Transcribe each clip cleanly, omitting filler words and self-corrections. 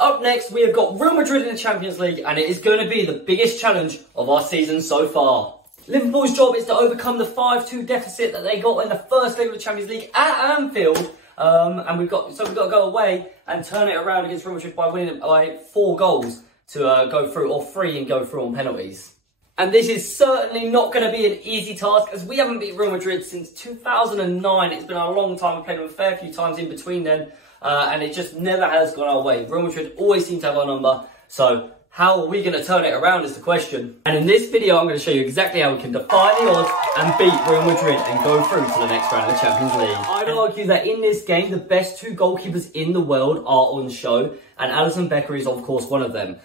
Up next, we have got Real Madrid in the Champions League, and it is going to be the biggest challenge of our season so far. Liverpool's job is to overcome the 5-2 deficit that they got in the first leg of the Champions League at Anfield. And we've got to go away and turn it around against Real Madrid by winning it by 4 goals to go through, or 3 and go through on penalties. And this is certainly not going to be an easy task, as we haven't beat Real Madrid since 2009. It's been a long time. We've played them a fair few times in between then. And it just never has gone our way. Real Madrid always seem to have our number. So how are we going to turn it around is the question. And in this video, I'm going to show you exactly how we can defy the odds and beat Real Madrid and go through to the next round of the Champions League. I'd argue that in this game, the best 2 goalkeepers in the world are on show. And Alisson Becker is, of course, one of them.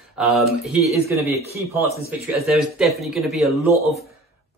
He is going to be a key part of this victory, as there is definitely going to be a lot of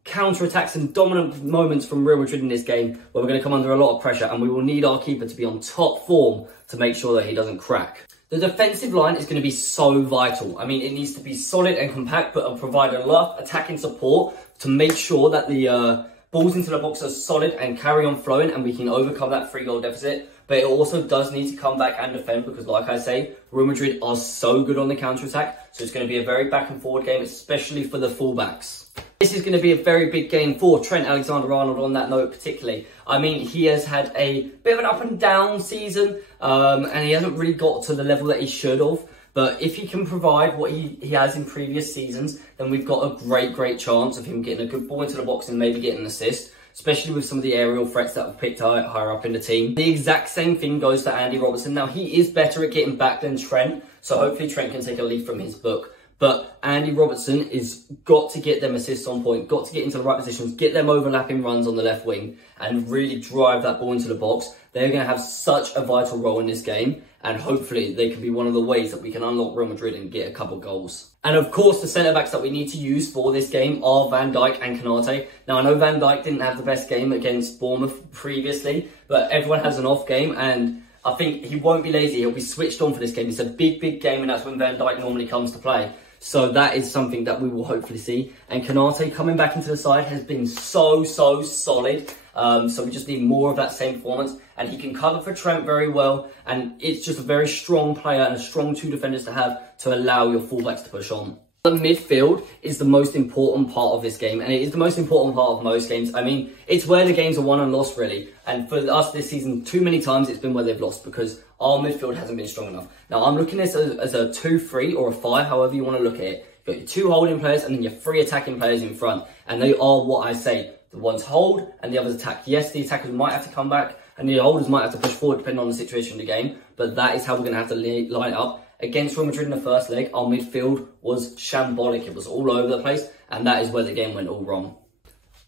counter-attacks and dominant moments from Real Madrid in this game where we're going to come under a lot of pressure, and we will need our keeper to be on top form to make sure that he doesn't crack. The defensive line is going to be so vital. I mean, it needs to be solid and compact, but provide enough attacking support to make sure that the balls into the box are solid and carry on flowing, and we can overcome that 3-goal deficit. But it also does need to come back and defend, because like I say, Real Madrid are so good on the counter-attack, so it's going to be a very back and forward game, especially for the fullbacks. This is going to be a very big game for Trent Alexander-Arnold on that note particularly. I mean, he has had a bit of an up and down season, and he hasn't really got to the level that he should have. But if he can provide what he has in previous seasons, then we've got a great chance of him getting a good ball into the box and maybe getting an assist, especially with some of the aerial threats that have picked higher up in the team. The exact same thing goes for Andy Robertson. Now, he is better at getting back than Trent, so hopefully Trent can take a leaf from his book. But Andy Robertson is got to get them assists on point, got to get into the right positions, get them overlapping runs on the left wing, and really drive that ball into the box. They're going to have such a vital role in this game, and hopefully they can be one of the ways that we can unlock Real Madrid and get a couple goals. And of course, the centre-backs that we need to use for this game are Van Dijk and Konate. Now, I know Van Dijk didn't have the best game against Bournemouth previously, but everyone has an off game, and I think he won't be lazy. He'll be switched on for this game. It's a big game, and that's when Van Dijk normally comes to play. So that is something that we will hopefully see. And Konate coming back into the side has been so solid. So we just need more of that same performance. And he can cover for Trent very well. And it's just a very strong player and a strong 2 defenders to have to allow your fullbacks to push on. The midfield is the most important part of this game, and it is the most important part of most games. I mean, it's where the games are won and lost, really. And for us this season, too many times it's been where they've lost because our midfield hasn't been strong enough. Now, I'm looking at this as a 2-3 or a 5, however you want to look at it. You've got your 2 holding players and then your 3 attacking players in front. And they are what I say. The ones hold and the others attack. Yes, the attackers might have to come back and the holders might have to push forward depending on the situation of the game. But that is how we're going to have to line it up. Against Real Madrid in the first leg, our midfield was shambolic. It was all over the place, and that is where the game went all wrong.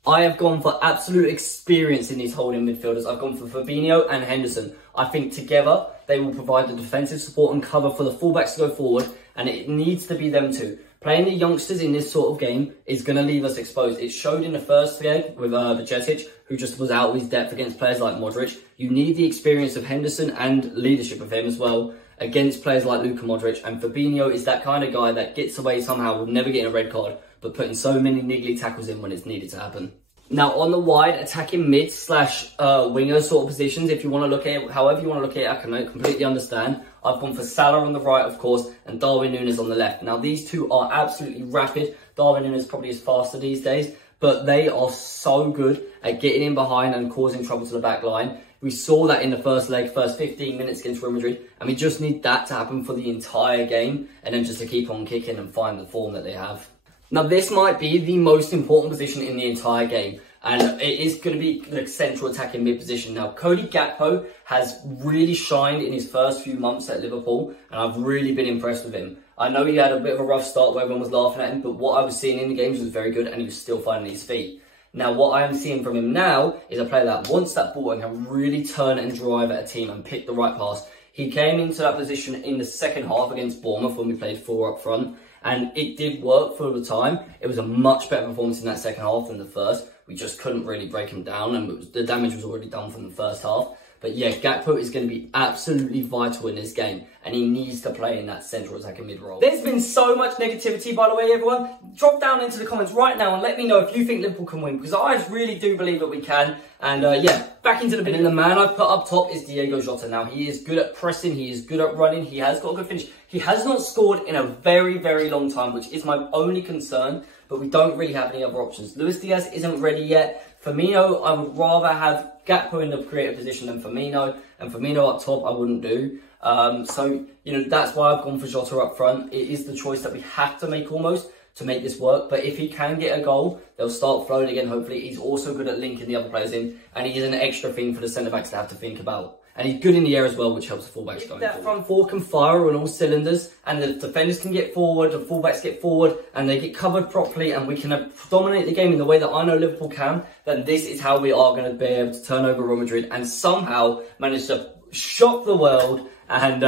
I have gone for absolute experience in these holding midfielders. I've gone for Fabinho and Henderson. I think together, they will provide the defensive support and cover for the fullbacks to go forward, and it needs to be them two. Playing the youngsters in this sort of game is going to leave us exposed. It showed in the first leg with Bajcetic, who just was out of his depth against players like Modric. You need the experience of Henderson and leadership of him as well against players like Luka Modric. And Fabinho is that kind of guy that gets away somehow with never getting a red card, but putting so many niggly tackles in when it's needed to happen. Now, on the wide, attacking mid slash winger sort of positions, if you want to look at it, however you want to look at it, I can completely understand. I've gone for Salah on the right, of course, and Darwin Núñez on the left. Now, these two are absolutely rapid. Darwin Núñez probably is faster these days, but they are so good at getting in behind and causing trouble to the back line. We saw that in the first leg, first 15 minutes against Real Madrid, and we just need that to happen for the entire game, and then just to keep on kicking and find the form that they have. Now, this might be the most important position in the entire game, and it is going to be the central attacking mid position. Now, Cody Gakpo has really shined in his first few months at Liverpool, and I've really been impressed with him. I know he had a bit of a rough start where everyone was laughing at him, but what I was seeing in the games was very good, and he was still finding his feet. Now, what I am seeing from him now is a player that wants that ball and can really turn and drive at a team and pick the right pass. He came into that position in the second half against Bournemouth when we played 4 up front, and it did work for the time. It was a much better performance in that second half than the first. We just couldn't really break him down, and the damage was already done from the first half. But yeah, Gakpo is going to be absolutely vital in this game, and he needs to play in that central attacking mid role. There's been so much negativity, by the way, everyone. Drop down into the comments right now and let me know if you think Liverpool can win, because I really do believe that we can. And yeah, back into the video. And the man I've put up top is Diogo Jota. Now, he is good at pressing, he is good at running, he has got a good finish. He has not scored in a very, very long time, which is my only concern, but we don't really have any other options. Luis Diaz isn't ready yet. Firmino, I would rather have Gakpo in the creative position than Firmino, and Firmino up top I wouldn't do. So, you know, that's why I've gone for Jota up front. It is the choice that we have to make almost to make this work. But if he can get a goal, they'll start flowing again, hopefully. He's also good at linking the other players in, and he is an extra thing for the centre-backs to have to think about. And he's good in the air as well, which helps the fullbacks going forward. That front four can fire on all cylinders, and the defenders can get forward, the fullbacks get forward, and they get covered properly, and we can dominate the game in the way that I know Liverpool can, then this is how we are going to be able to turn over Real Madrid and somehow manage to shock the world and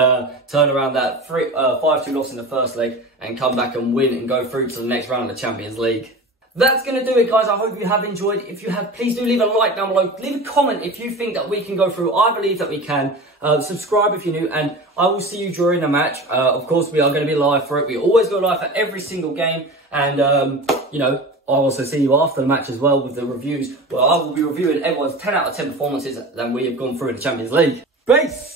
turn around that 5-2 loss in the first leg and come back and win and go through to the next round of the Champions League. That's going to do it, guys. I hope you have enjoyed. If you have, please do leave a like down below. Leave a comment if you think that we can go through. I believe that we can. Subscribe if you're new, and I will see you during the match. Of course, we are going to be live for it. We always go live for every single game, and, you know, I'll also see you after the match as well with the reviews. Well, I will be reviewing everyone's 10 out of 10 performances that we have gone through in the Champions League. Peace!